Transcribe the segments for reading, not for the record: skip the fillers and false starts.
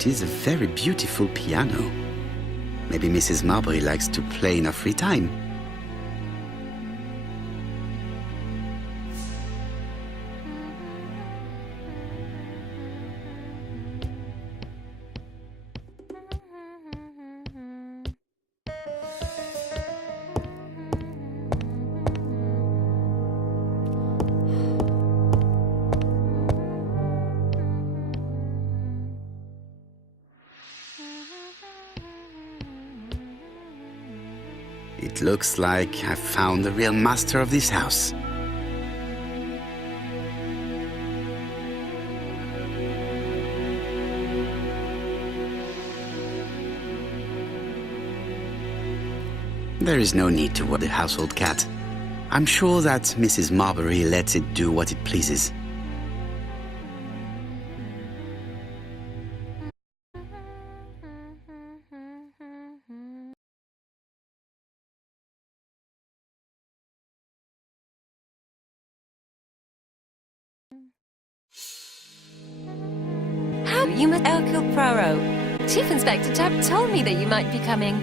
It is a very beautiful piano. Maybe Mrs. Marbury likes to play in her free time. It looks like I've found the real master of this house. There is no need to worry the household cat. I'm sure that Mrs. Marbury lets it do what it pleases. You must Hercule Poirot. Chief Inspector Tapp told me that you might be coming.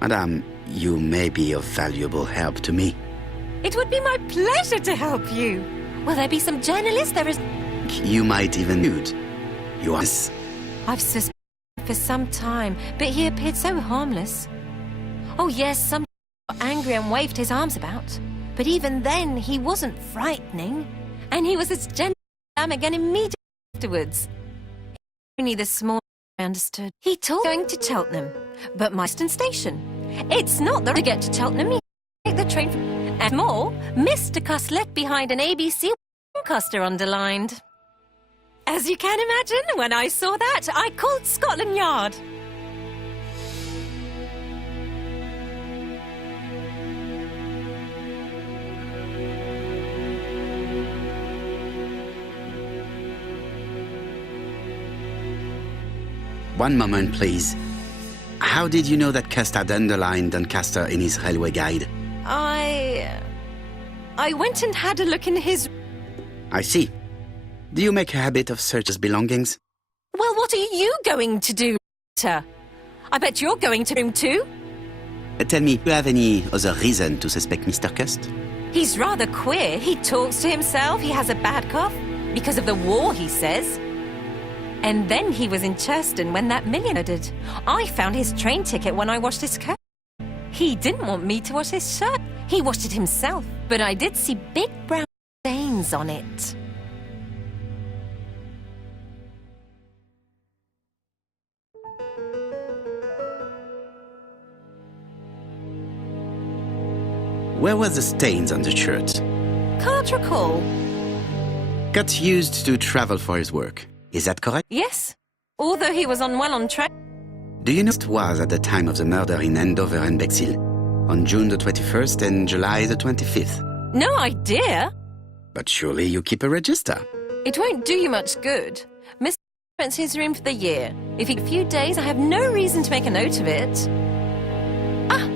Madame, you may be of valuable help to me. It would be my pleasure to help you. Will there be some journalists? There is... You might even nude. You are... I've suspected for some time, but he appeared so harmless. Oh yes, some got angry and waved his arms about. But even then, he wasn't frightening. And he was as gentle as again immediately afterwards. Only the small I understood. He told me going to Cheltenham, but Maidstone Station. It's not that to get to Cheltenham, you take the train from... And more, Mr. Cuss left behind an ABC Custer underlined. As you can imagine, when I saw that, I called Scotland Yard. One moment, please. How did you know that Cust had underlined Doncaster in his railway guide? I went and had a look in his... I see. Do you make a habit of searching belongings? Well, what are you going to do, sir? I bet you're going to him too. Tell me, do you have any other reason to suspect Mr. Cust? He's rather queer. He talks to himself. He has a bad cough. Because of the war, he says. And then he was in Churston when that millionaire did. I found his train ticket when I washed his coat. He didn't want me to wash his shirt. He washed it himself. But I did see big brown stains on it. Where were the stains on the shirt? Can't recall. Got used to travel for his work. Is that correct? Yes, although he was unwell on train. Do you know what it was at the time of the murder in Andover and Bexhill? On June the 21st and July the 25th? No idea. But surely you keep a register. It won't do you much good. Mr. rents his room for the year. If in a few days, I have no reason to make a note of it. Ah,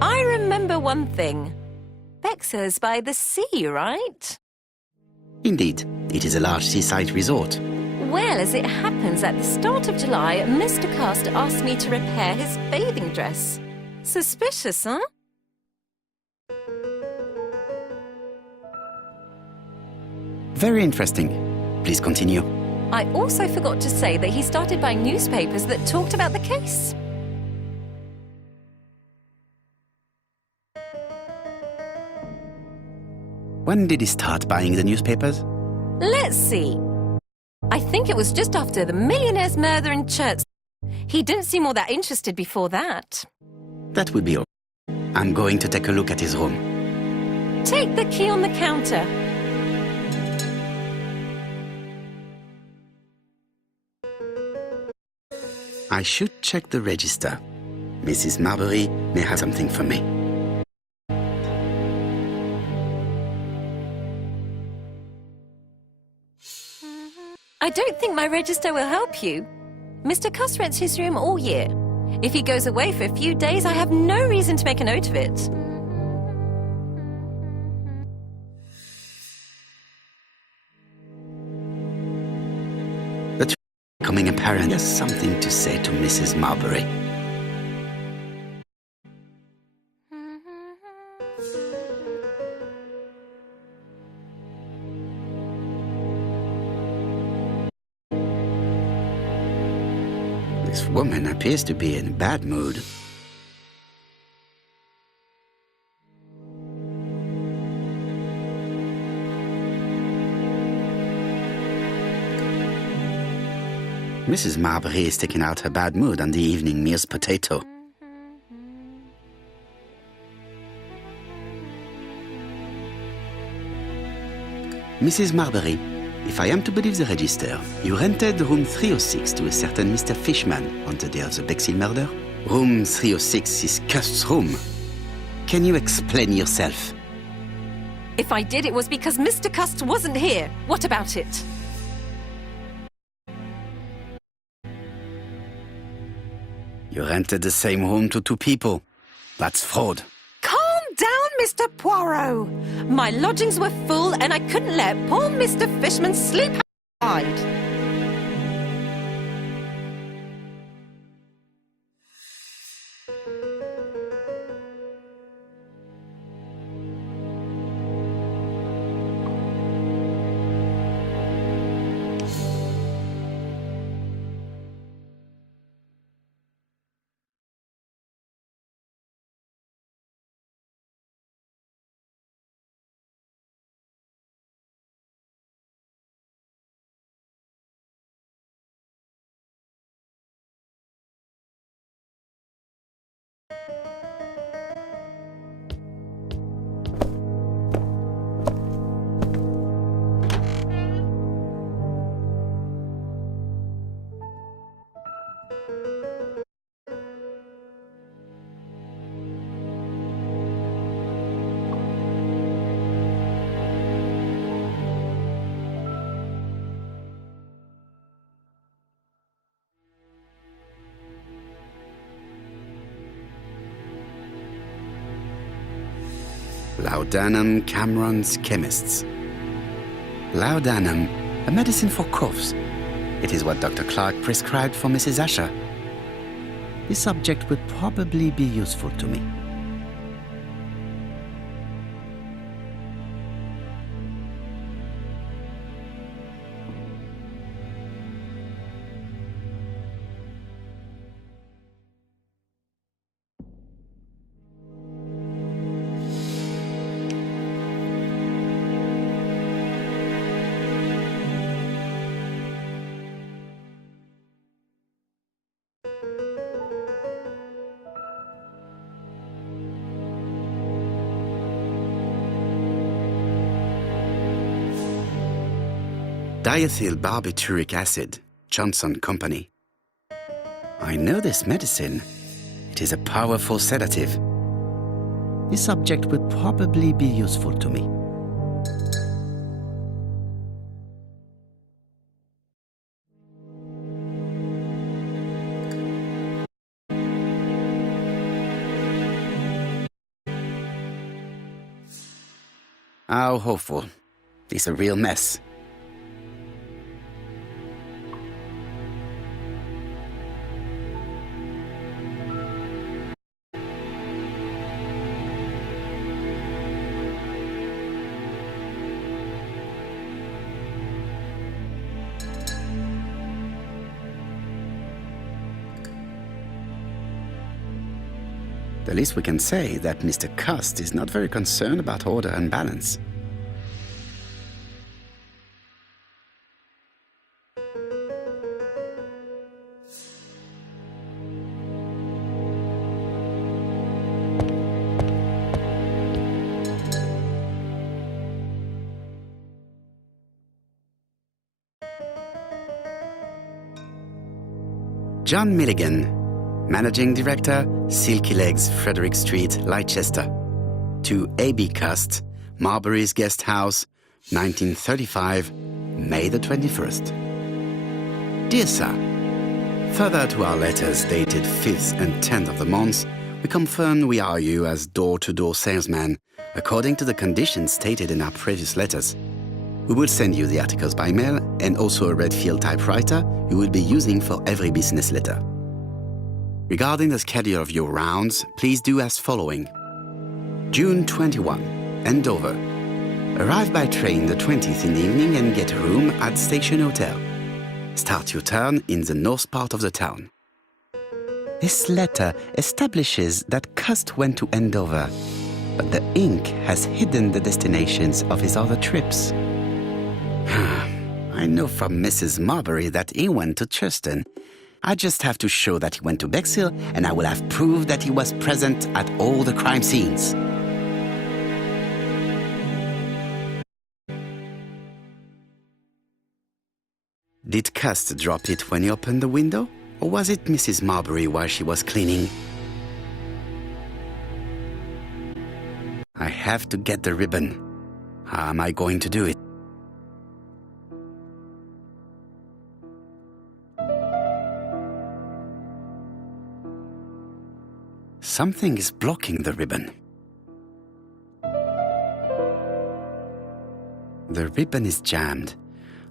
I remember one thing. Bexhill's by the sea, right? Indeed, it is a large seaside resort. Well, as it happens, at the start of July, Mr. Cust asked me to repair his bathing dress. Suspicious, huh? Very interesting. Please continue. I also forgot to say that he started buying newspapers that talked about the case. When did he start buying the newspapers? Let's see. I think it was just after the millionaire's murder in Church. He didn't seem all that interested before that. That would be all. I'm going to take a look at his room. Take the key on the counter. I should check the register. Mrs. Marbury may have something for me. I don't think my register will help you. Mr. Cuss rents his room all year. If he goes away for a few days, I have no reason to make a note of it. apparently has something to say to Mrs. Marbury. This woman appears to be in a bad mood. Mrs. Marbury is taking out her bad mood on the evening meal's potato. Mrs. Marbury, if I am to believe the register, you rented room 306 to a certain Mr. Fishman on the day of the Bexley murder? Room 306 is Cust's room. Can you explain yourself? If I did, it was because Mr. Cust wasn't here. What about it? You rented the same room to two people. That's fraud. Calm down, Mr. Poirot. My lodgings were full and I couldn't let poor Mr. Fishman sleep outside. Laudanum Cameron's Chemists. Laudanum, a medicine for coughs. It is what Dr. Clark prescribed for Mrs. Asher. This subject would probably be useful to me. Diethyl barbituric acid, Johnson Company. I know this medicine. It is a powerful sedative. This subject would probably be useful to me. How hopeful. It's a real mess. The least we can say that Mr. Cust is not very concerned about order and balance. John Milligan, Managing Director, Silky Legs, Frederick Street, Leicester. To A.B. Cust, Marbury's Guest House, 1935, May the 21st. Dear Sir, further to our letters dated 5th and 10th of the month, we confirm we are you as door-to-door salesman, according to the conditions stated in our previous letters. We will send you the articles by mail and also a red field typewriter you will be using for every business letter. Regarding the schedule of your rounds, please do as following. June 21, Andover. Arrive by train the 20th in the evening and get a room at Station Hotel. Start your turn in the north part of the town. This letter establishes that Cust went to Andover, but the ink has hidden the destinations of his other trips. I know from Mrs. Marbury that he went to Churston. I just have to show that he went to Bexhill, and I will have proved that he was present at all the crime scenes. Did Cust drop it when he opened the window? Or was it Mrs. Marbury while she was cleaning? I have to get the ribbon. How am I going to do it? Something is blocking the ribbon. The ribbon is jammed.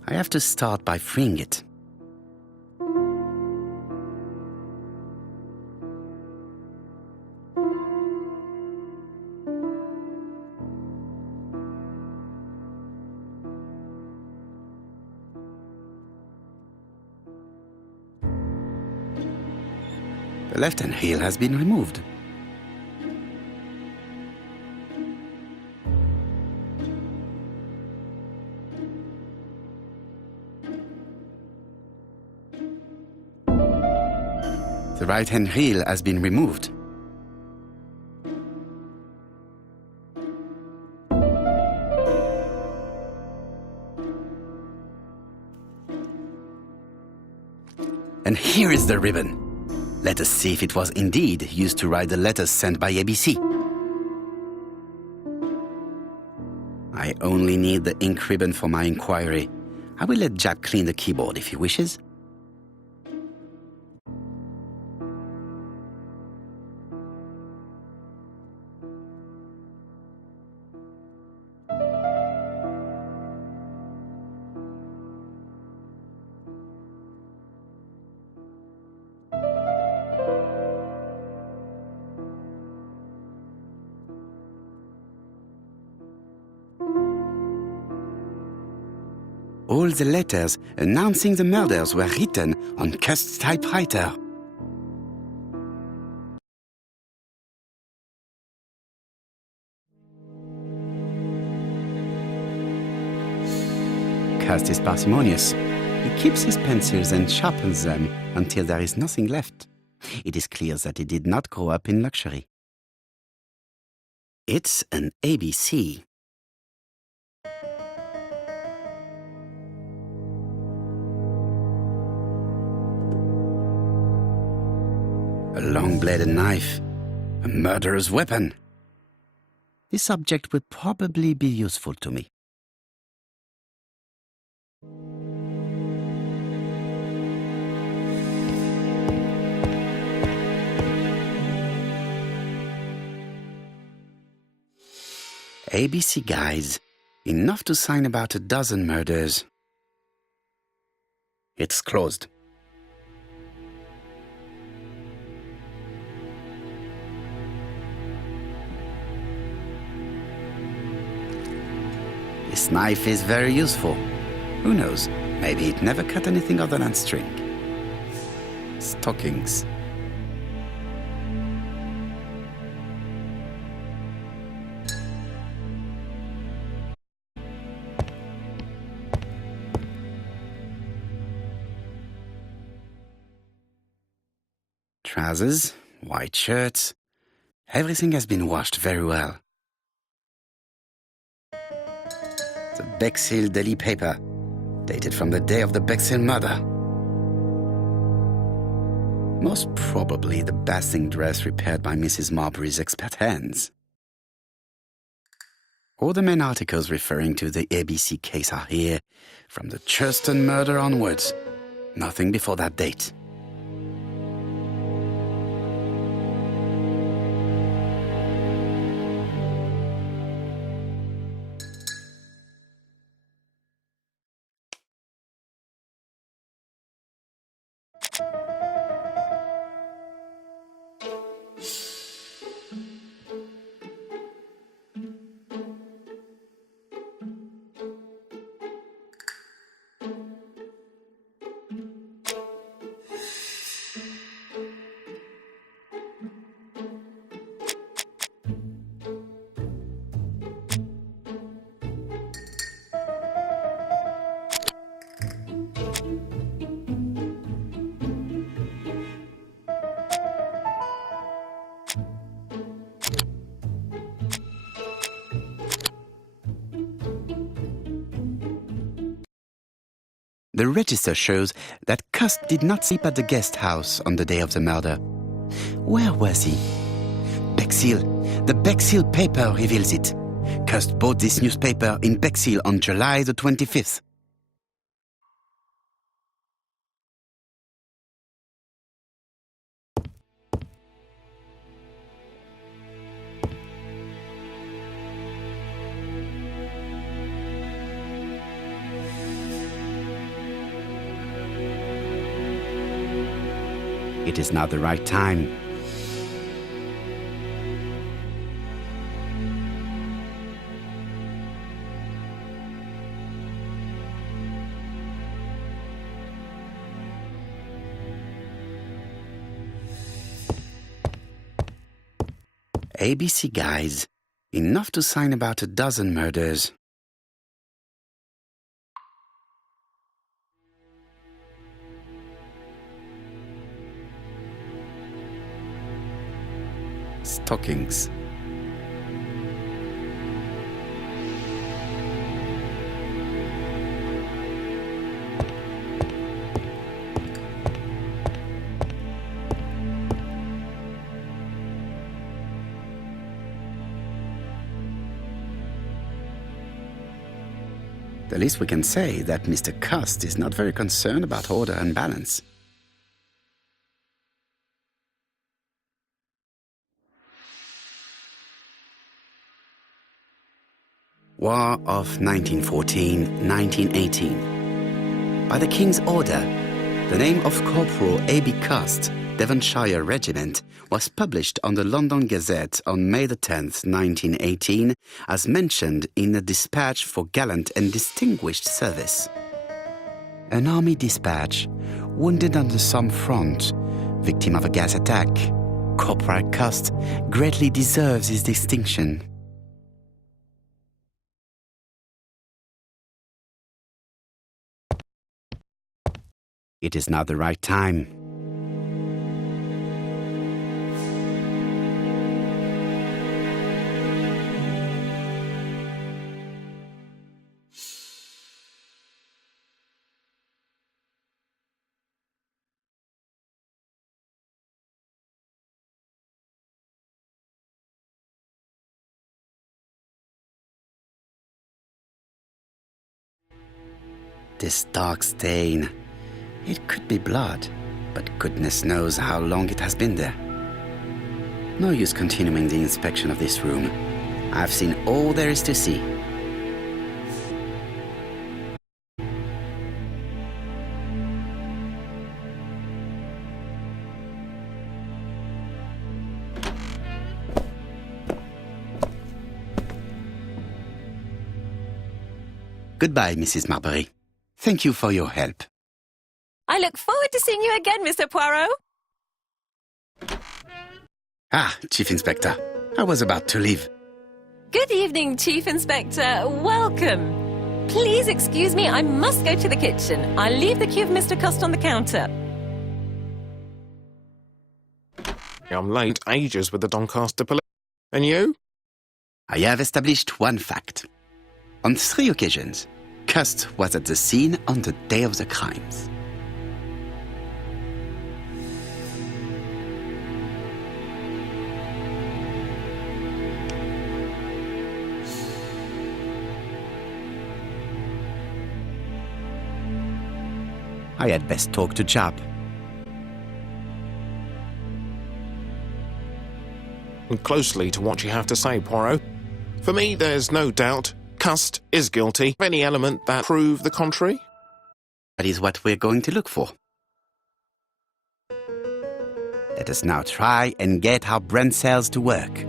I have to start by freeing it. The left-hand heel has been removed. The right-hand heel has been removed. And here is the ribbon. Let us see if it was indeed used to write the letters sent by ABC. I only need the ink ribbon for my inquiry. I will let Jack clean the keyboard if he wishes. All the letters announcing the murders were written on Cust's typewriter. Cust is parsimonious. He keeps his pencils and sharpens them until there is nothing left. It is clear that he did not grow up in luxury. It's an ABC. A long-bladed knife, a murderer's weapon. This object would probably be useful to me. ABC guides, enough to sign about a dozen murders. It's closed. This knife is very useful. Who knows, maybe it never cut anything other than string. Stockings. Trousers, white shirts. Everything has been washed very well. The Bexhill Daily paper, dated from the day of the Bexhill murder. Most probably the bathing dress repaired by Mrs. Marbury's expert hands. All the main articles referring to the ABC case are here, from the Churston murder onwards. Nothing before that date. The register shows that Cust did not sleep at the guest house on the day of the murder. Where was he? Bexhill. The Bexhill paper reveals it. Cust bought this newspaper in Bexhill on July the 25th. It is now the right time. ABC guys, enough to sign about a dozen murders. Stockings. The least we can say that Mr. Cust is not very concerned about order and balance. War of 1914-1918. By the King's order, the name of Corporal A. B. Cust, Devonshire Regiment, was published on the London Gazette on May the 10th, 1918, as mentioned in a dispatch for gallant and distinguished service. An army dispatch, wounded on the Somme front, victim of a gas attack, Corporal Cust greatly deserves his distinction. It is now the right time. This dark stain. It could be blood, but goodness knows how long it has been there. No use continuing the inspection of this room. I've seen all there is to see. Goodbye, Mrs. Marbury. Thank you for your help. I look forward to seeing you again, Mr. Poirot. Ah, Chief Inspector. I was about to leave. Good evening, Chief Inspector. Welcome. Please excuse me, I must go to the kitchen. I'll leave the key of Mr. Cust on the counter. I'm late ages with the Doncaster police. And you? I have established one fact. On 3 occasions, Cust was at the scene on the day of the crimes. I had best talk to Job. And closely to what you have to say, Poirot. For me, there's no doubt Cust is guilty of any element that prove the contrary. That is what we're going to look for. Let us now try and get our brain cells to work.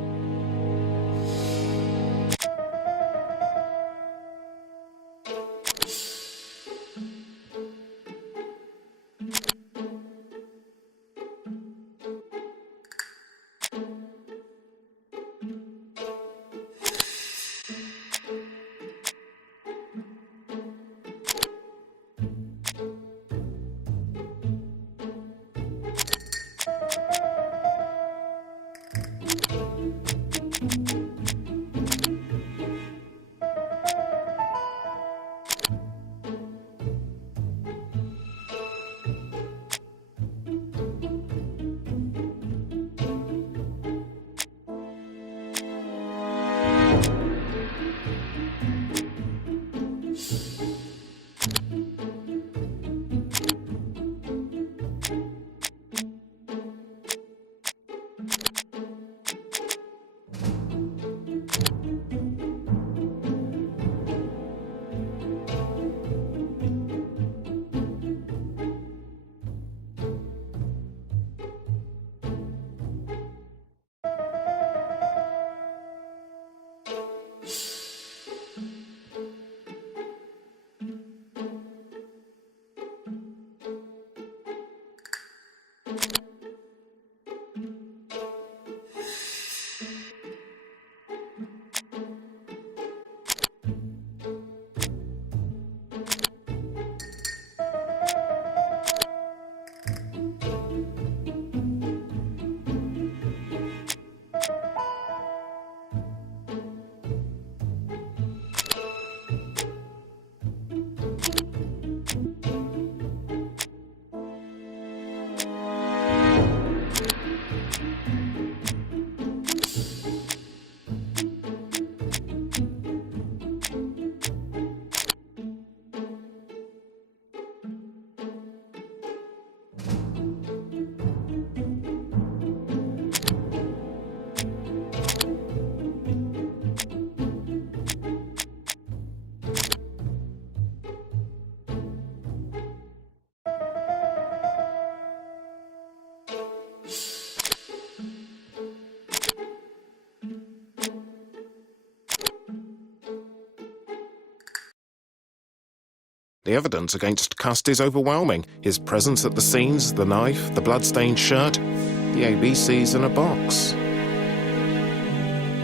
The evidence against Cust is overwhelming. His presence at the scenes, the knife, the blood-stained shirt, the ABCs in a box.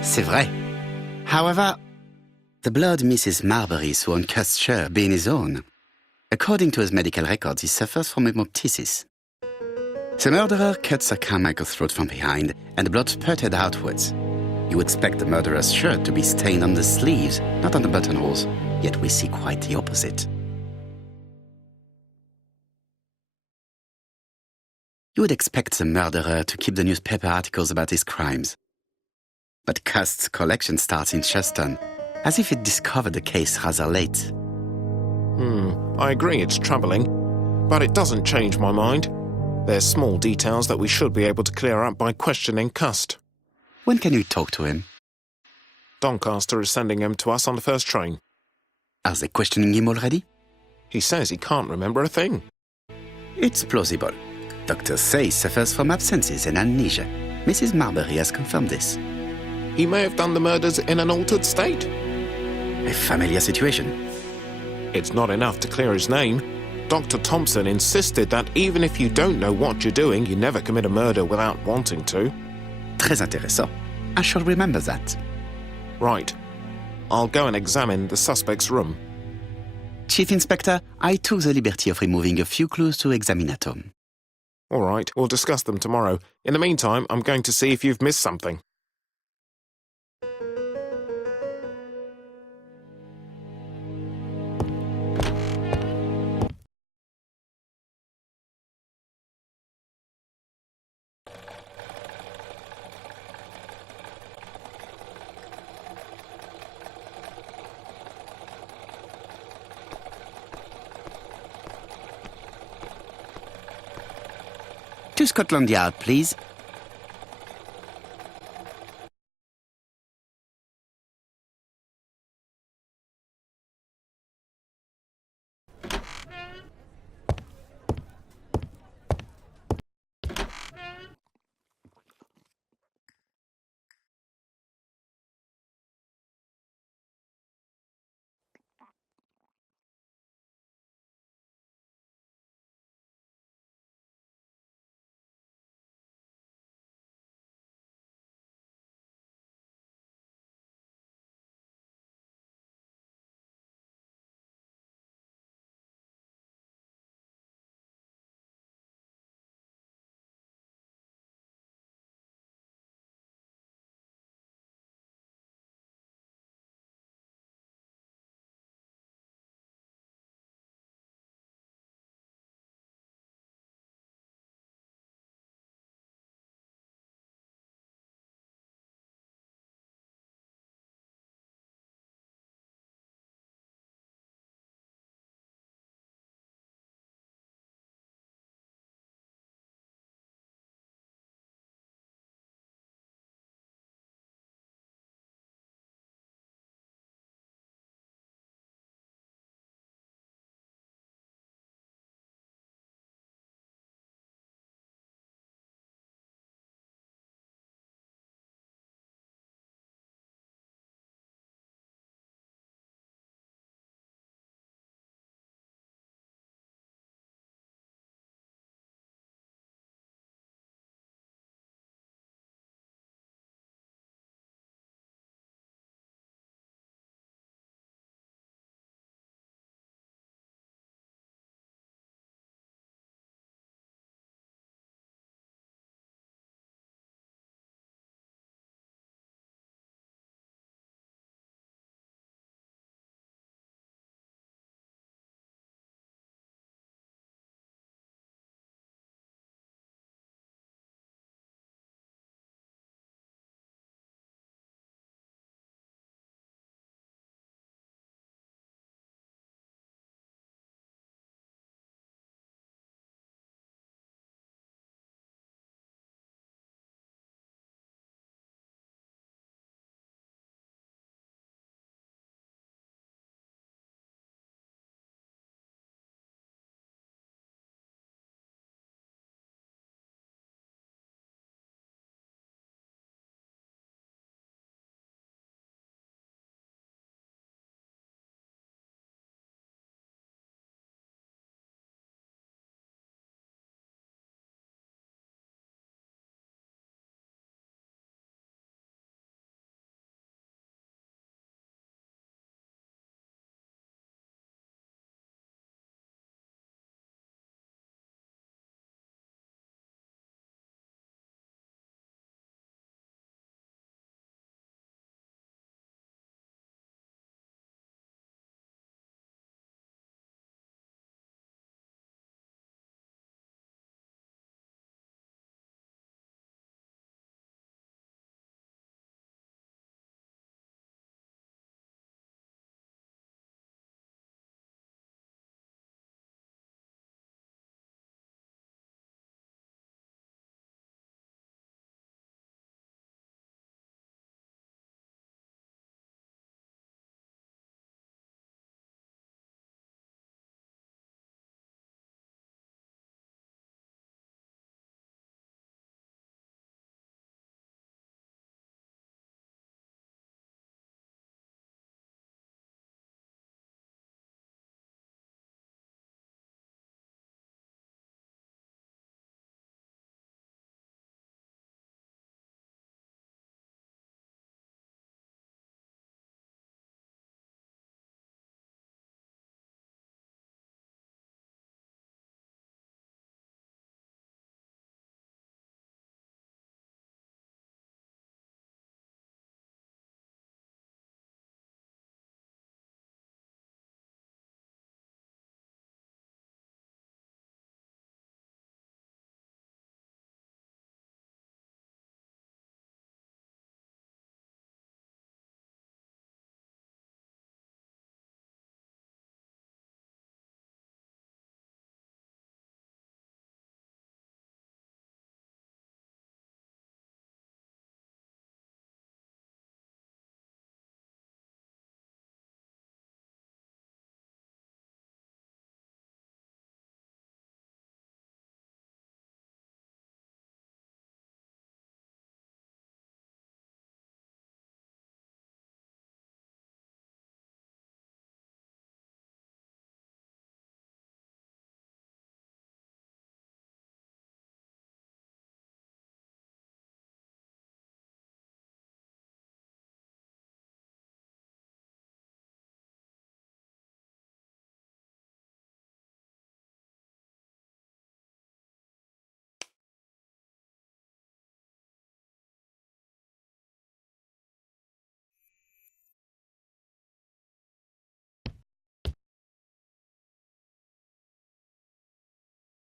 C'est vrai. However, the blood Mrs. Marbury saw on Cust's shirt being his own. According to his medical records, he suffers from hemoptysis. The murderer cut Sir Carmichael's throat from behind, and the blood spurted outwards. You expect the murderer's shirt to be stained on the sleeves, not on the buttonholes, yet we see quite the opposite. You would expect the murderer to keep the newspaper articles about his crimes. But Cust's collection starts in Cheston, as if it discovered the case rather late. I agree it's troubling, but it doesn't change my mind. There's small details that we should be able to clear up by questioning Cust. When can you talk to him? Doncaster is sending him to us on the first train. Are they questioning him already? He says he can't remember a thing. It's plausible. Doctors say he suffers from absences and amnesia. Mrs. Marbury has confirmed this. He may have done the murders in an altered state. A familiar situation. It's not enough to clear his name. Dr. Thompson insisted that even if you don't know what you're doing, you never commit a murder without wanting to. Très intéressant. I shall remember that. Right. I'll go and examine the suspect's room. Chief Inspector, I took the liberty of removing a few clues to examinatum. All right, we'll discuss them tomorrow. In the meantime, I'm going to see if you've missed something. To Scotland Yard, please.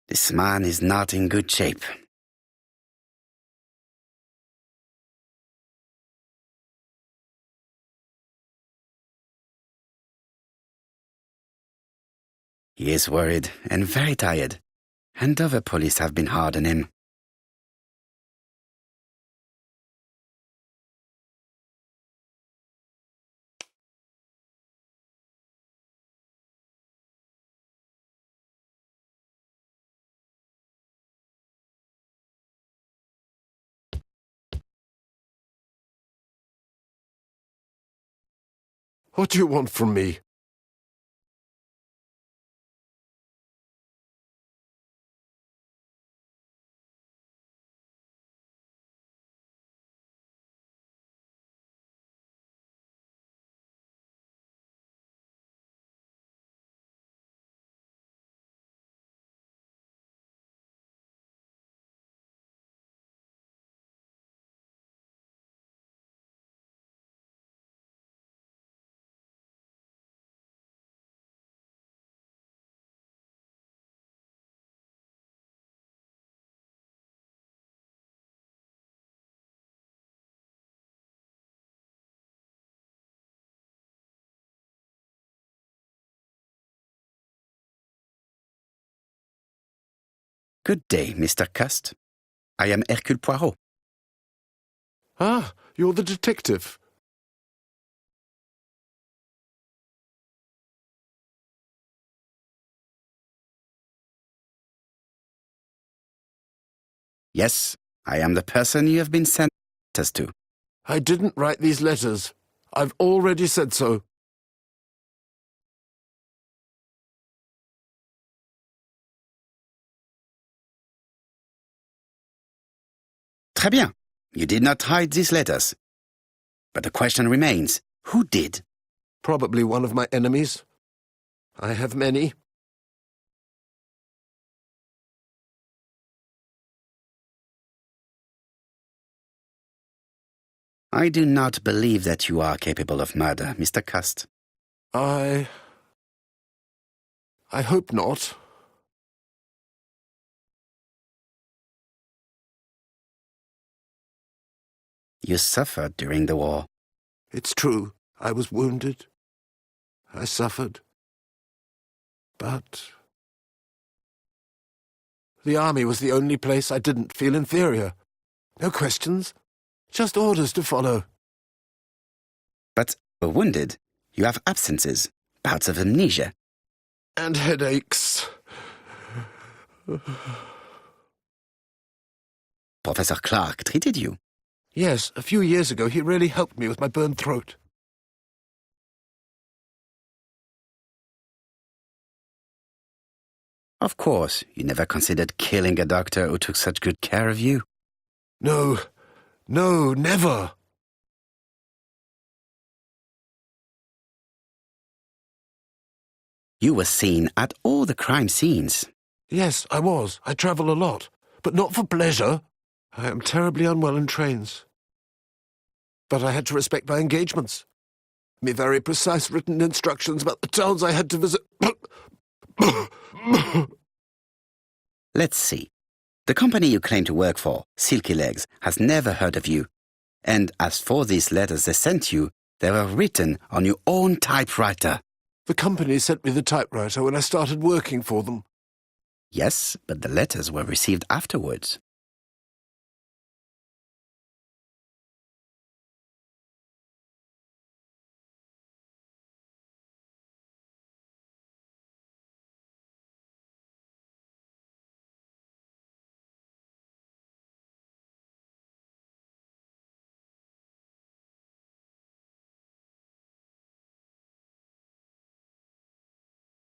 This man is not in good shape. He is worried and very tired, and other police have been hard on him. What do you want from me? Good day, Mr. Cust. I am Hercule Poirot. Ah, you're the detective. Yes, I am the person you have been sent us to. I didn't write these letters. I've already said so. Très bien. You did not hide these letters. But the question remains, who did? Probably one of my enemies. I have many. I do not believe that you are capable of murder, Mr. Cust. I hope not. You suffered during the war. It's true. I was wounded. I suffered. But the army was the only place I didn't feel inferior. No questions. Just orders to follow. But wounded, you have absences, bouts of amnesia. And headaches. Professor Clark treated you. Yes, a few years ago he really helped me with my burned throat. Of course, you never considered killing a doctor who took such good care of you. No, never. You were seen at all the crime scenes. Yes, I was. I travel a lot, but not for pleasure. I am terribly unwell in trains. But I had to respect my engagements. Me very precise written instructions about the towns I had to visit. Let's see. The company you claim to work for, Silky Legs, has never heard of you. And as for these letters they sent you, they were written on your own typewriter. The company sent me the typewriter when I started working for them. Yes, but the letters were received afterwards.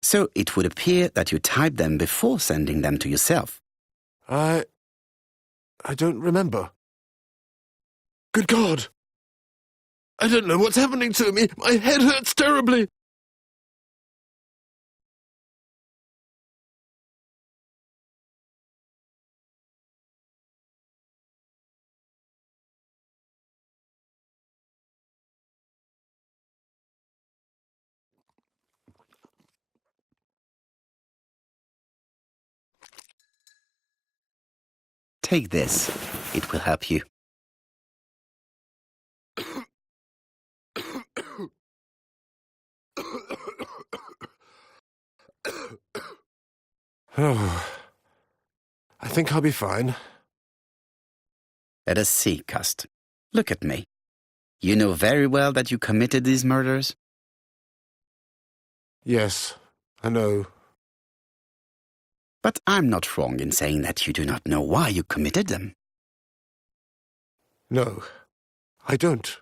So it would appear that you typed them before sending them to yourself. I don't remember. Good God! I don't know what's happening to me. My head hurts terribly. Take this. It will help you. Oh, I think I'll be fine. Let us see, Cust. Look at me. You know very well that you committed these murders? Yes, I know. But I'm not wrong in saying that you do not know why you committed them. No, I don't.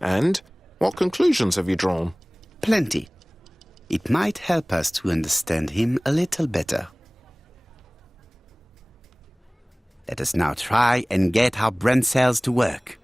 And what conclusions have you drawn? Plenty. It might help us to understand him a little better. Let us now try and get our brain cells to work.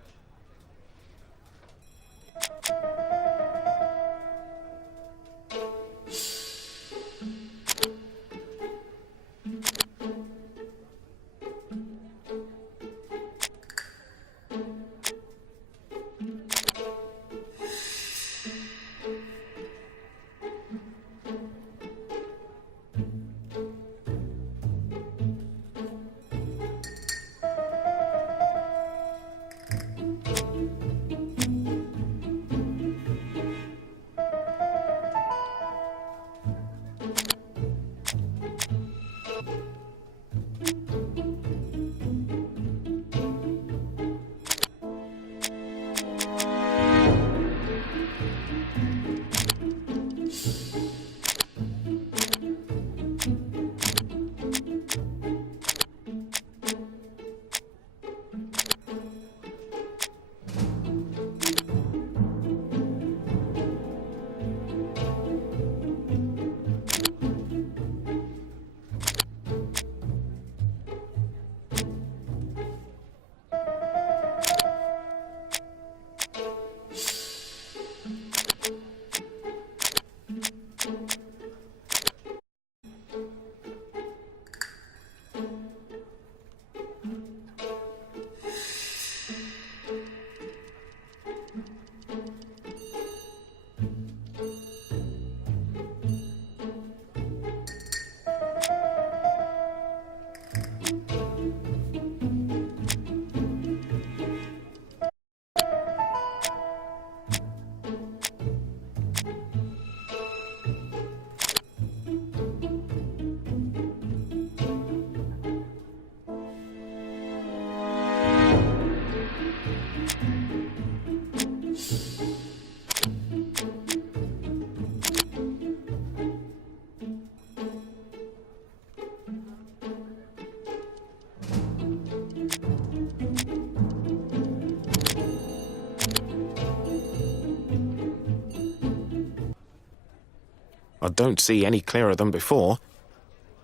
I don't see any clearer than before.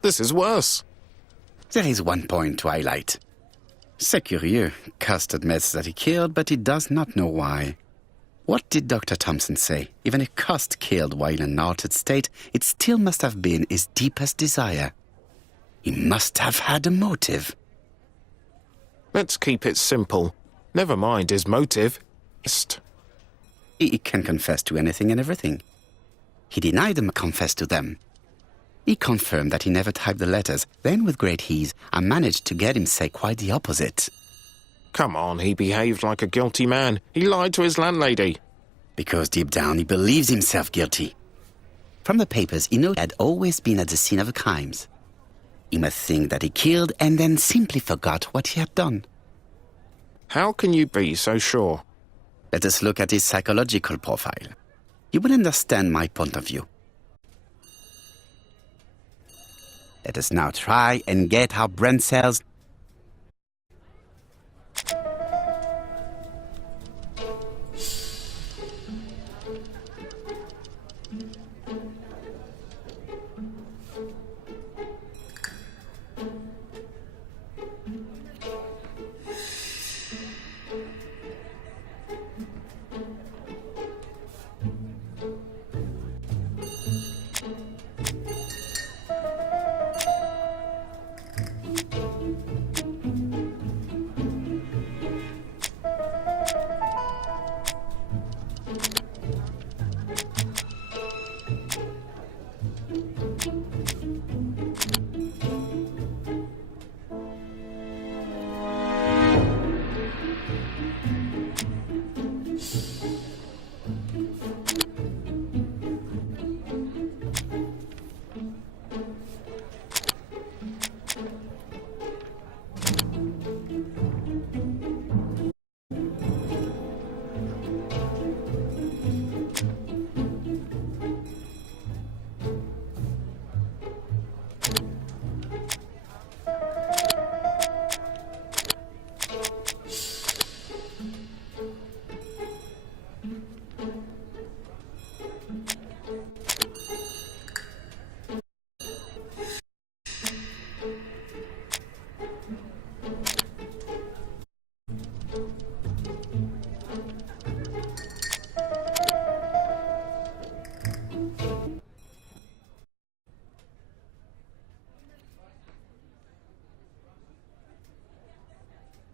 This is worse. There is one point to highlight. C'est curieux. Cust admits that he killed, but he does not know why. What did Dr. Thompson say? Even if Cust killed while in an altered state, it still must have been his deepest desire. He must have had a motive. Let's keep it simple. Never mind his motive. He can confess to anything and everything. He denied them confess to them. He confirmed that he never typed the letters. Then, with great ease, I managed to get him say quite the opposite. Come on, he behaved like a guilty man. He lied to his landlady. Because deep down he believes himself guilty. From the papers, he knows he had always been at the scene of the crimes. He must think that he killed and then simply forgot what he had done. How can you be so sure? Let us look at his psychological profile. You will understand my point of view. Let us now try and get our brain cells.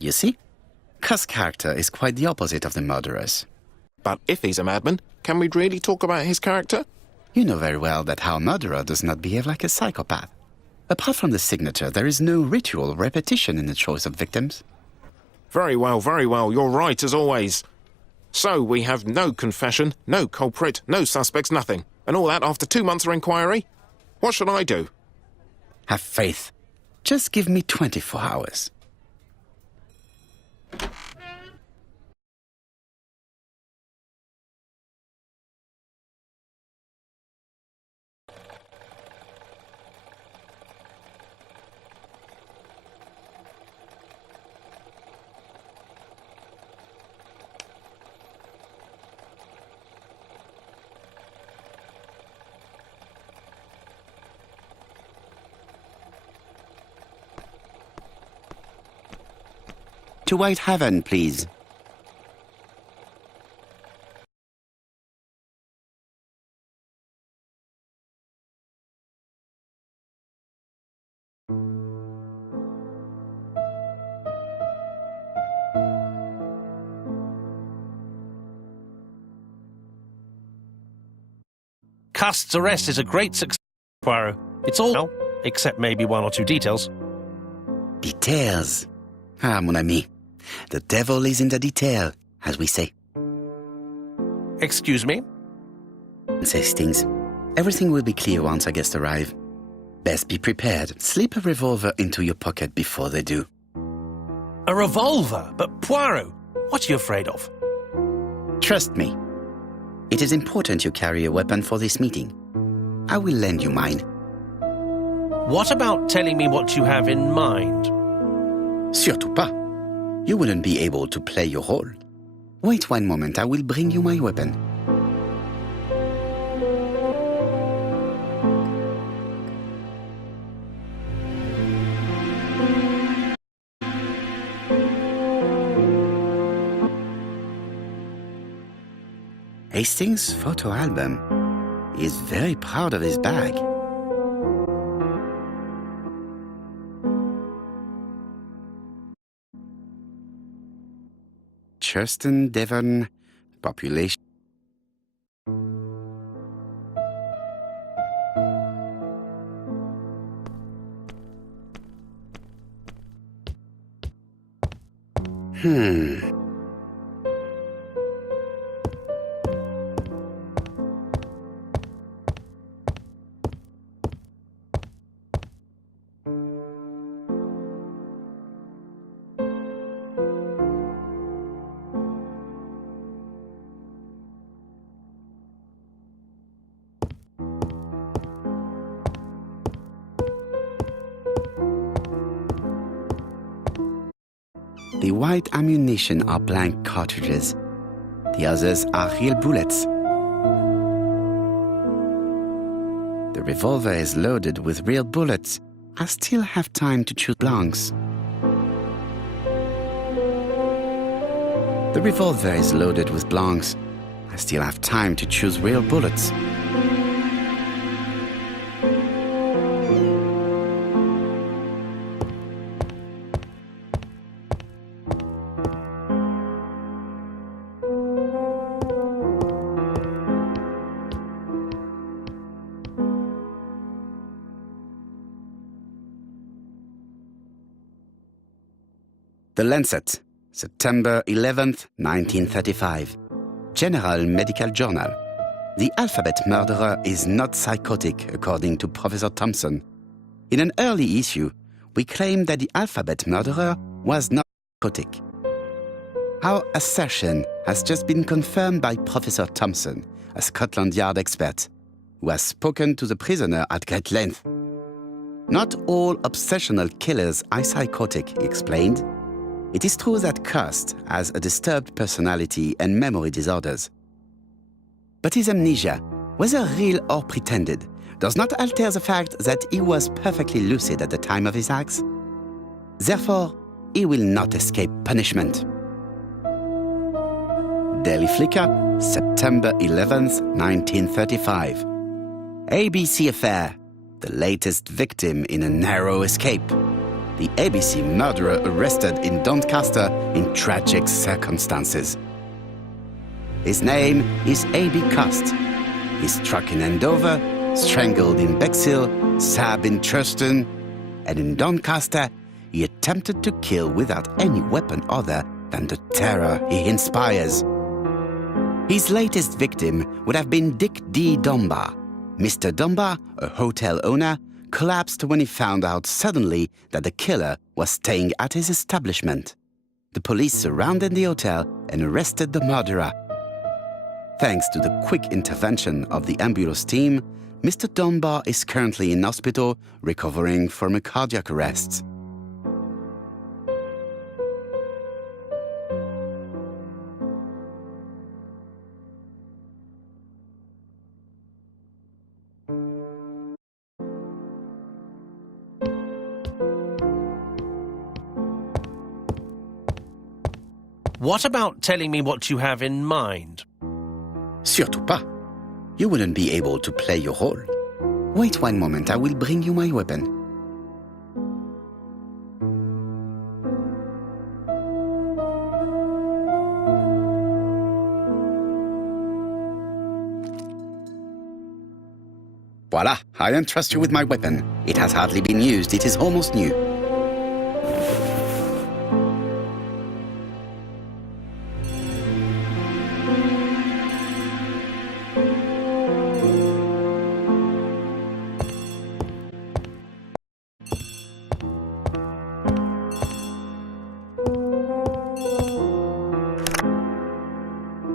You see? Cust's character is quite the opposite of the murderer's. But if he's a madman, can we really talk about his character? You know very well that our murderer does not behave like a psychopath. Apart from the signature, there is no ritual repetition in the choice of victims. Very well, you're right as always. So we have no confession, no culprit, no suspects, nothing. And all that after 2 months of inquiry? What should I do? Have faith. Just give me 24 hours. To Whitehaven, please. Cust's arrest is a great success, Poirot. It's all well, except maybe 1 or 2 details. Details. Ah, mon ami. The devil is in the detail, as we say. Excuse me? Says things. Everything will be clear once our guests arrive. Best be prepared. Slip a revolver into your pocket before they do. A revolver? But Poirot, what are you afraid of? Trust me. It is important you carry a weapon for this meeting. I will lend you mine. What about telling me what you have in mind? Surtout pas. You wouldn't be able to play your role. Wait 1 moment, I will bring you my weapon. Hastings' photo album. He is very proud of his bag. Churston, Devon, population. The white ammunition are blank cartridges. The others are real bullets. The revolver is loaded with real bullets. I still have time to choose blanks. The revolver is loaded with blanks. I still have time to choose real bullets. The Lancet, September 11th, 1935. General Medical Journal. The alphabet murderer is not psychotic, according to Professor Thompson. In an early issue, we claimed that the alphabet murderer was not psychotic. Our assertion has just been confirmed by Professor Thompson, a Scotland Yard expert, who has spoken to the prisoner at great length. Not all obsessional killers are psychotic, he explained. It is true that Cust has a disturbed personality and memory disorders. But his amnesia, whether real or pretended, does not alter the fact that he was perfectly lucid at the time of his acts. Therefore, he will not escape punishment. Daily Flicker, September 11th, 1935. ABC affair, the latest victim in a narrow escape. the ABC murderer arrested in Doncaster in tragic circumstances. His name is A.B. Cust. He's struck in Andover, strangled in Bexhill, stabbed in Thurston, and in Doncaster, he attempted to kill without any weapon other than the terror he inspires. His latest victim would have been Dick D. Dunbar. Mr. Dunbar, a hotel owner, collapsed when he found out suddenly that the killer was staying at his establishment. The police surrounded the hotel and arrested the murderer. Thanks to the quick intervention of the ambulance team, Mr. Dunbar is currently in hospital recovering from a cardiac arrest. What about telling me what you have in mind? Surtout pas. You wouldn't be able to play your role. Wait one moment, I will bring you my weapon. Voila, I entrust you with my weapon. It has hardly been used, it is almost new.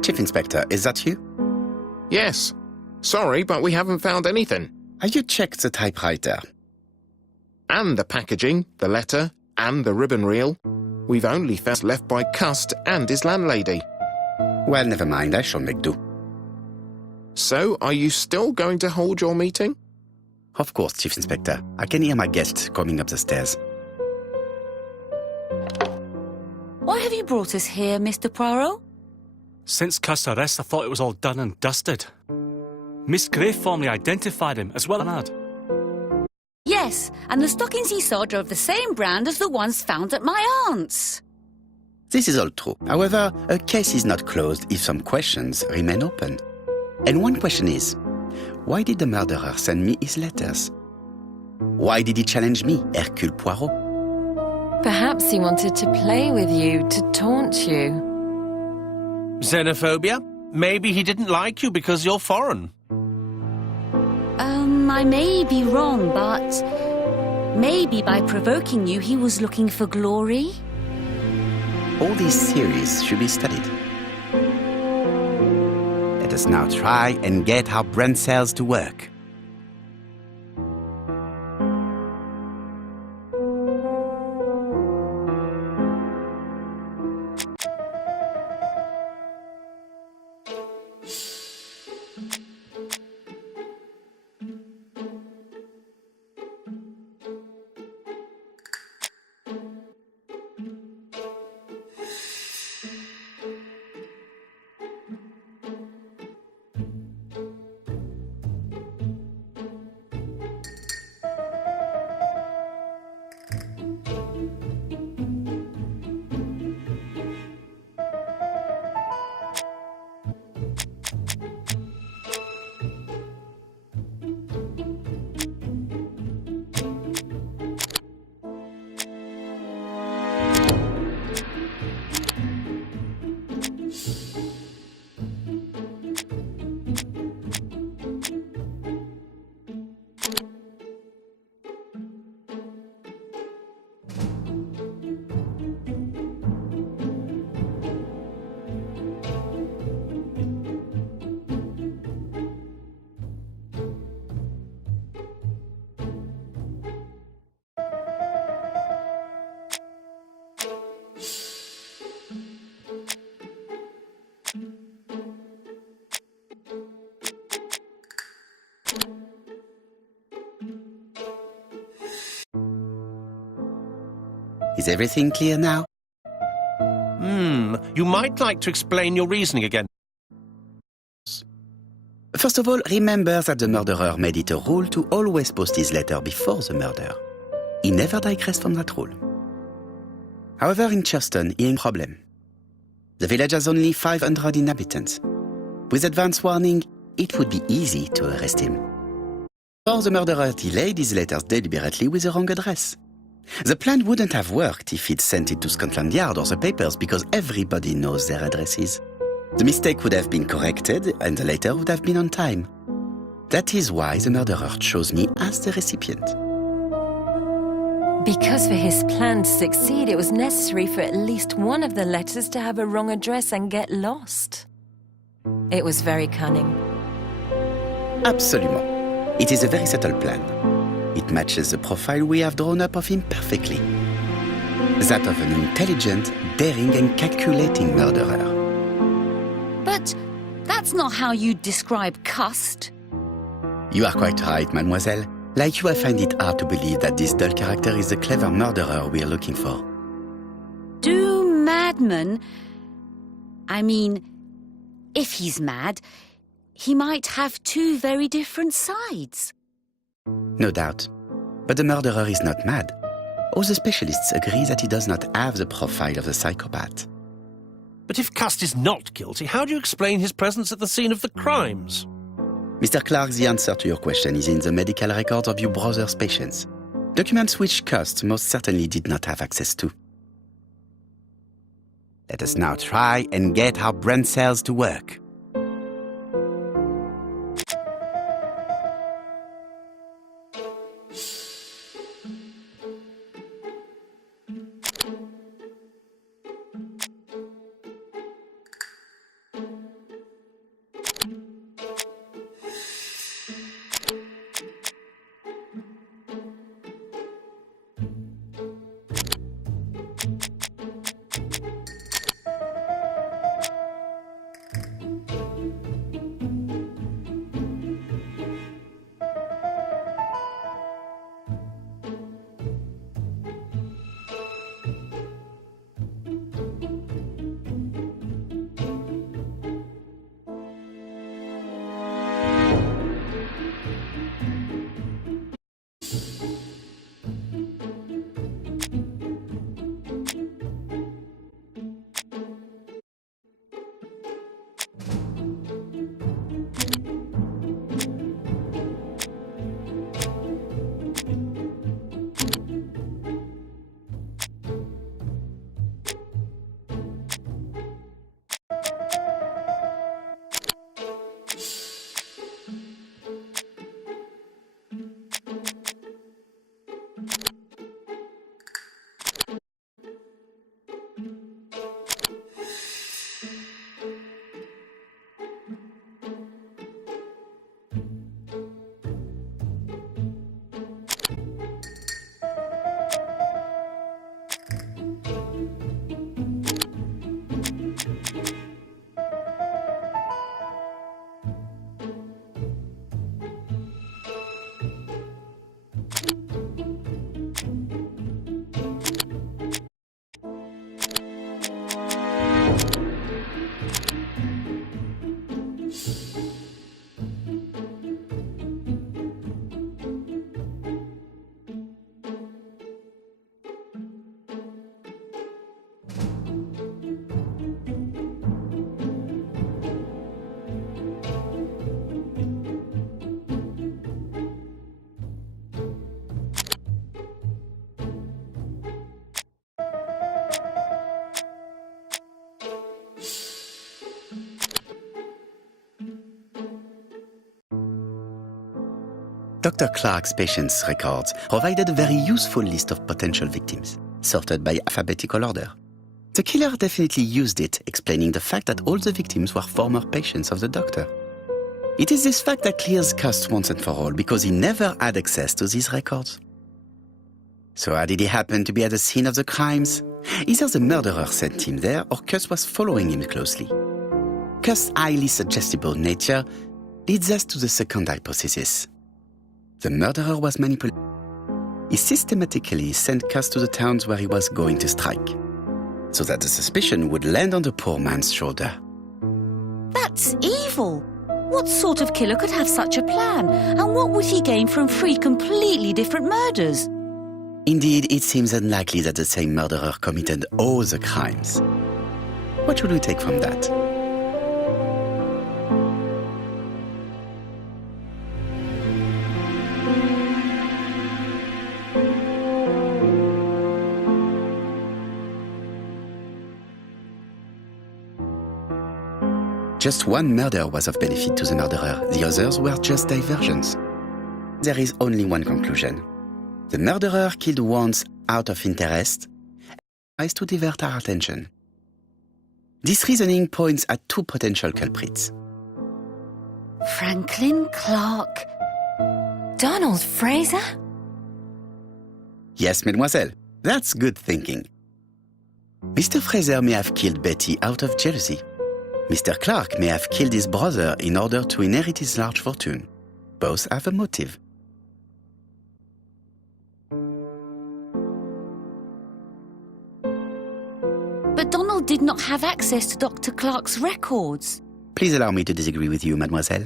Chief Inspector, is that you? Yes. Sorry, but we haven't found anything. Have you checked the typewriter? And the packaging, the letter, and the ribbon reel. We've only found left by Cust and his landlady. Well, never mind, I shall make do. So, are you still going to hold your meeting? Of course, Chief Inspector. I can hear my guest coming up the stairs. Why have you brought us here, Mr. Poirot? Since Cust's arrest, I thought it was all done and dusted. Miss Gray formally identified him as well as Nad. Yes, and the stockings he saw drove the same brand as the ones found at my aunt's. This is all true. However, a case is not closed if some questions remain open. And one question is, why did the murderer send me his letters? Why did he challenge me, Hercule Poirot? Perhaps he wanted to play with you, to taunt you. Xenophobia? Maybe he didn't like you because you're foreign. I may be wrong, but maybe by provoking you, he was looking for glory? All these theories should be studied. Let us now try and get our brain cells to work. Is everything clear now? You might like to explain your reasoning again. First of all, remember that the murderer made it a rule to always post his letter before the murder. he never digressed from that rule. However, in Churston, he had a problem. The village has only 500 inhabitants. With advance warning, it would be easy to arrest him. Or the murderer delayed his letters deliberately with the wrong address. The plan wouldn't have worked if he'd sent it to Scotland Yard or the papers because everybody knows their addresses. The mistake would have been corrected and the letter would have been on time. That is why the murderer chose me as the recipient. Because for his plan to succeed, it was necessary for at least one of the letters to have a wrong address and get lost. It was very cunning. Absolument. It is a very subtle plan. It matches the profile we have drawn up of him perfectly. That of an intelligent, daring and calculating murderer. But that's not how you describe Cust. You are quite right, mademoiselle. Like you, I find it hard to believe that this dull character is the clever murderer we are looking for. Do madmen... I mean, if he's mad, he might have two very different sides. No doubt. But the murderer is not mad. All the specialists agree that he does not have the profile of the psychopath. But if Cust is not guilty, how do you explain his presence at the scene of the crimes? Mr. Clark, the answer to your question is in the medical records of your brother's patients. Documents which Cust most certainly did not have access to. Let us now try and get our brain cells to work. Dr. Clark's patients' records provided a very useful list of potential victims, sorted by alphabetical order. The killer definitely used it, explaining the fact that all the victims were former patients of the doctor. It is this fact that clears Cust once and for all, because he never had access to these records. So how did he happen to be at the scene of the crimes? Either the murderer sent him there, or Cust was following him closely. Cust's highly suggestible nature leads us to the second hypothesis. The murderer was manipulated. He systematically sent Cust to the towns where he was going to strike, so that the suspicion would land on the poor man's shoulder. That's evil. What sort of killer could have such a plan? And what would he gain from three completely different murders? Indeed, it seems unlikely that the same murderer committed all the crimes. What should we take from that? Just one murder was of benefit to the murderer, the others were just diversions. There is only one conclusion. The murderer killed once out of interest, and tries to divert our attention. This reasoning points at two potential culprits. Franklin Clark. Donald Fraser? Yes, mademoiselle, that's good thinking. Mr. Fraser may have killed Betty out of jealousy. Mr. Clark may have killed his brother in order to inherit his large fortune. Both have a motive. But Donald did not have access to Dr. Clark's records. Please allow me to disagree with you, mademoiselle.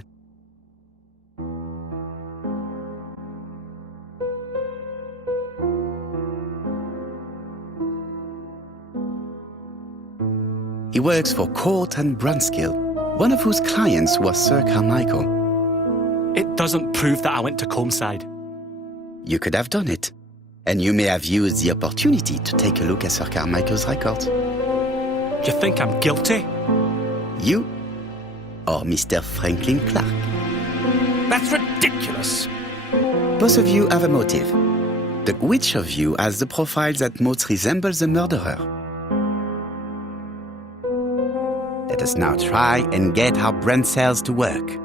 He works for Court and Brunskill, one of whose clients was Sir Carmichael. It doesn't prove that I went to Comeside. You could have done it, and you may have used the opportunity to take a look at Sir Carmichael's records. You think I'm guilty? You or Mr. Franklin Clark? That's ridiculous. Both of you have a motive. But which of you has the profile that most resembles the murderer? Let us now try and get our brain cells to work.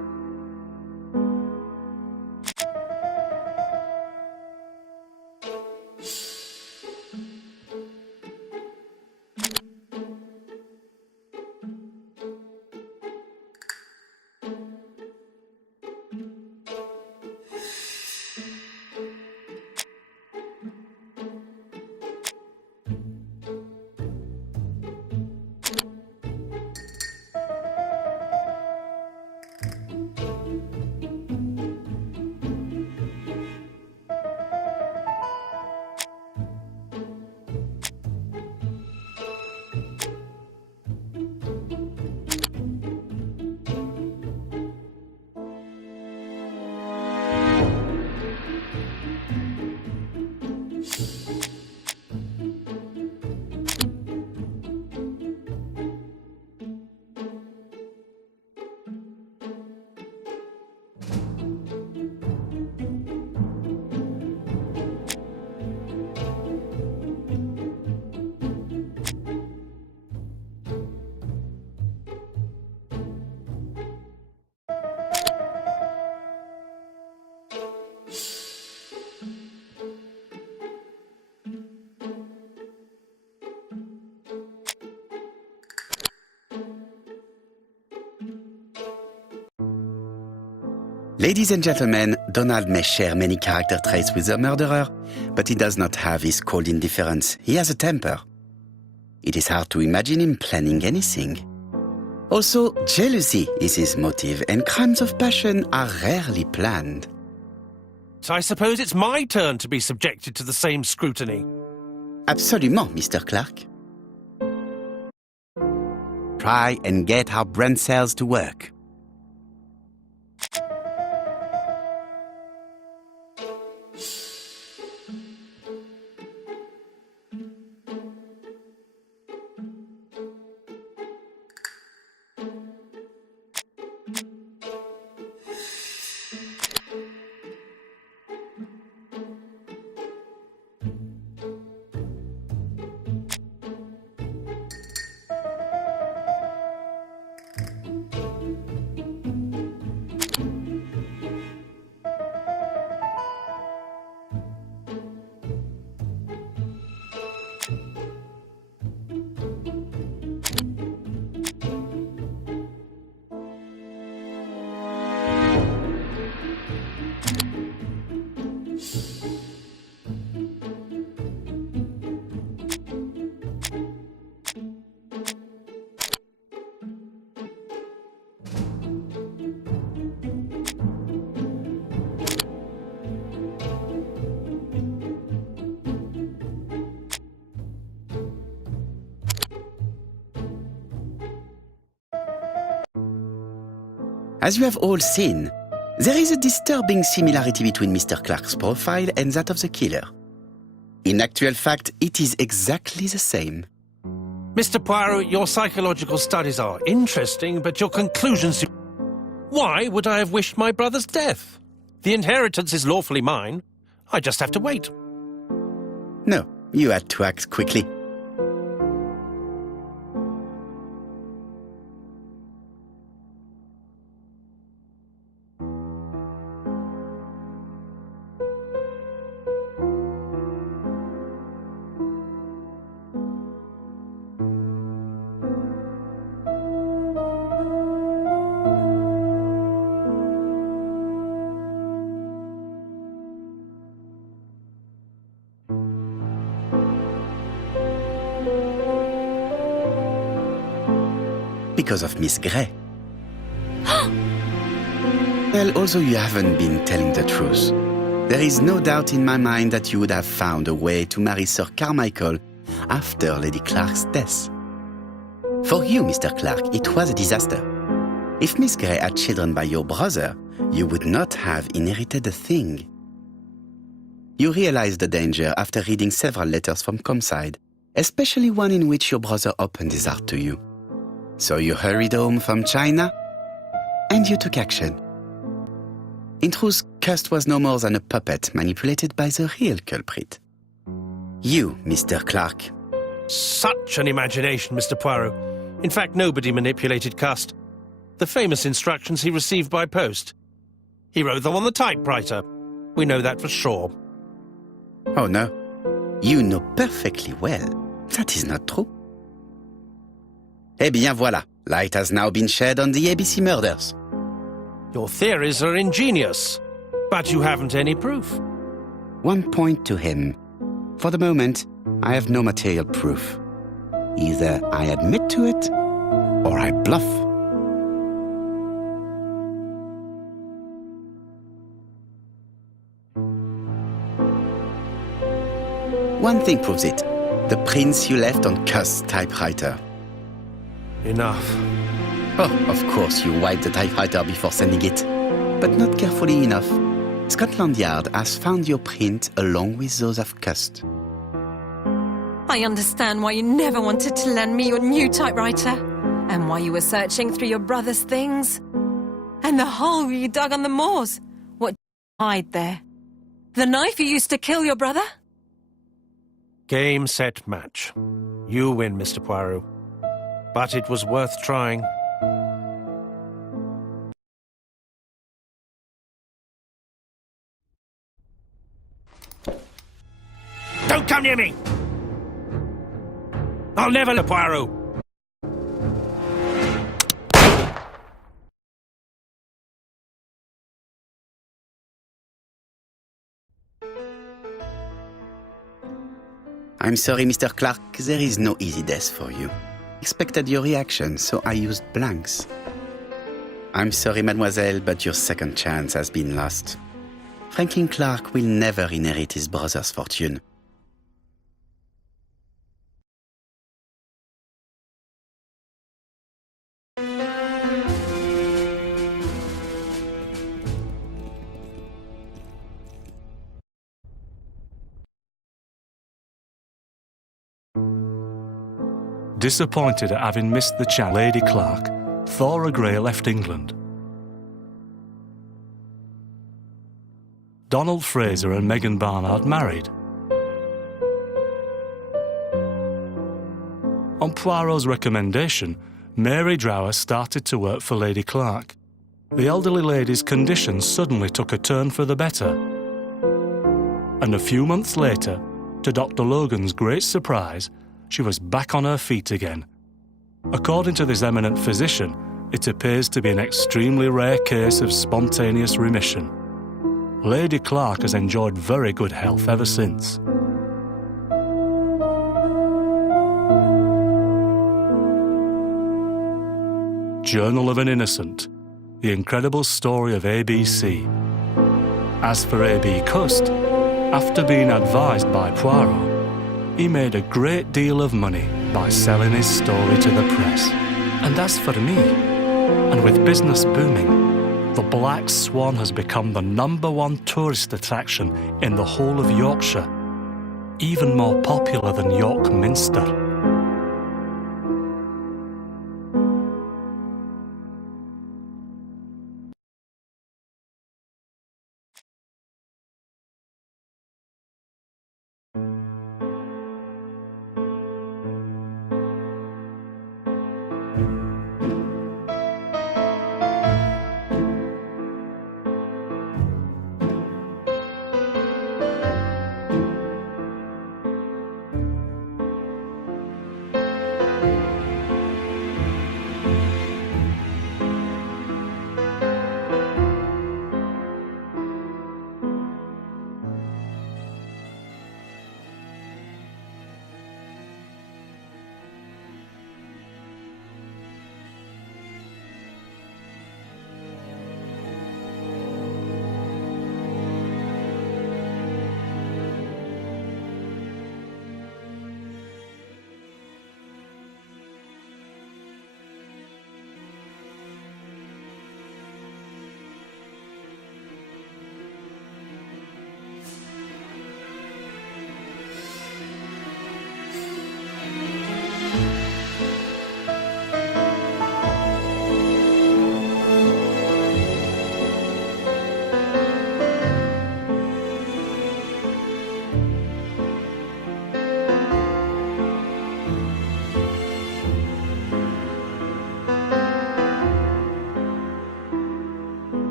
Ladies and gentlemen, Donald may share many character traits with the murderer, but he does not have his cold indifference. He has a temper. It is hard to imagine him planning anything. Also, jealousy is his motive, and crimes of passion are rarely planned. So I suppose it's my turn to be subjected to the same scrutiny. Absolument, Mr. Clark. Try and get our brain cells to work. As you have all seen, there is a disturbing similarity between Mr. Clark's profile and that of the killer. In actual fact, it is exactly the same. Mr. Poirot, your psychological studies are interesting, but your conclusions... Why would I have wished my brother's death? The inheritance is lawfully mine. I just have to wait. No, you had to act quickly. Because of Miss Grey. Well, although you haven't been telling the truth, there is no doubt in my mind that you would have found a way to marry Sir Carmichael after Lady Clark's death. For you, Mr. Clark, it was a disaster. If Miss Grey had children by your brother, you would not have inherited a thing. You realized the danger after reading several letters from Comside, especially one in which your brother opened his heart to you. So you hurried home from China, and you took action. In truth, Cust was no more than a puppet manipulated by the real culprit. You, Mr. Clark. Such an imagination, Mr. Poirot. In fact, nobody manipulated Cust. The famous instructions he received by post. He wrote them on the typewriter. We know that for sure. Oh no, you know perfectly well that is not true. Eh bien voilà, light has now been shed on the ABC murders. Your theories are ingenious, but you haven't any proof. One point to him. For the moment, I have no material proof. Either I admit to it, or I bluff. One thing proves it. The prints you left on Cust's typewriter. Enough. Oh, of course you wiped the typewriter before sending it. But not carefully enough. Scotland Yard has found your print along with those of Cust. I understand why you never wanted to lend me your new typewriter, and why you were searching through your brother's things. And the hole you dug on the moors. What did you hide there? The knife you used to kill your brother? Game, set, match. You win, Mr. Poirot. But it was worth trying. Don't come near me! I'll never let Poirot! I'm sorry, Mr. Clark, there is no easy death for you. Expected your reaction, so I used blanks. I'm sorry, mademoiselle, but your second chance has been lost. Franklin Clark will never inherit his brother's fortune. Disappointed at having missed the chance, Lady Clark, Thora Grey left England. Donald Fraser and Megan Barnard married. On Poirot's recommendation, Mary Drower started to work for Lady Clark. The elderly lady's condition suddenly took a turn for the better. And a few months later, to Dr. Logan's great surprise, she was back on her feet again. According to this eminent physician, it appears to be an extremely rare case of spontaneous remission. Lady Clark has enjoyed very good health ever since. Journal of an Innocent, the incredible story of ABC. As for A.B. Cust, after being advised by Poirot, he made a great deal of money by selling his story to the press. And as for me, and with business booming, the Black Swan has become the #1 tourist attraction in the whole of Yorkshire, even more popular than York Minster.